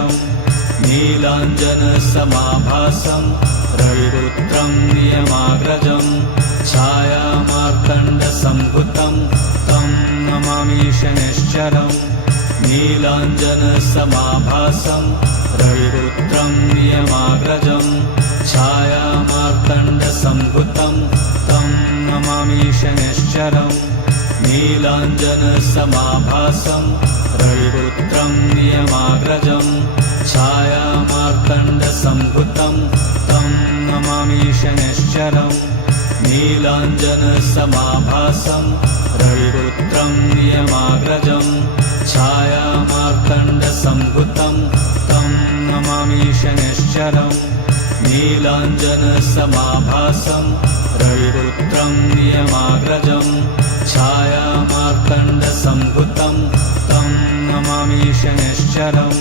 शनिश्चरम् नीलाञ्जनसमाभासं रविपुत्रं नियमाग्रजं छायामार्तण्डसम्भुतं तं नमामि शनिश्चरम् नीलाञ्जनसमाभासं रविपुत्रं नियमाग्रजं छायामार्तण्डसम्भुतं तं नमामि शनिश्चरम् नीलाञ्जनसमाभासं रविपुत्रं नियमाग्रजं छायामार्तण्डसम्भुतं तं नमामि शनिश्चरम् नीलाञ्जनसमाभासं रविपुत्रं नियमाग्रजं छायामार्तण्डसम्भुतं तं नमामि शनिश्चरम् नीलाञ्जनसमाभासं रविपुत्रं नियमाग्रजं छायामार्तण्डसम्भुतं तं नमामि शनिश्चरम्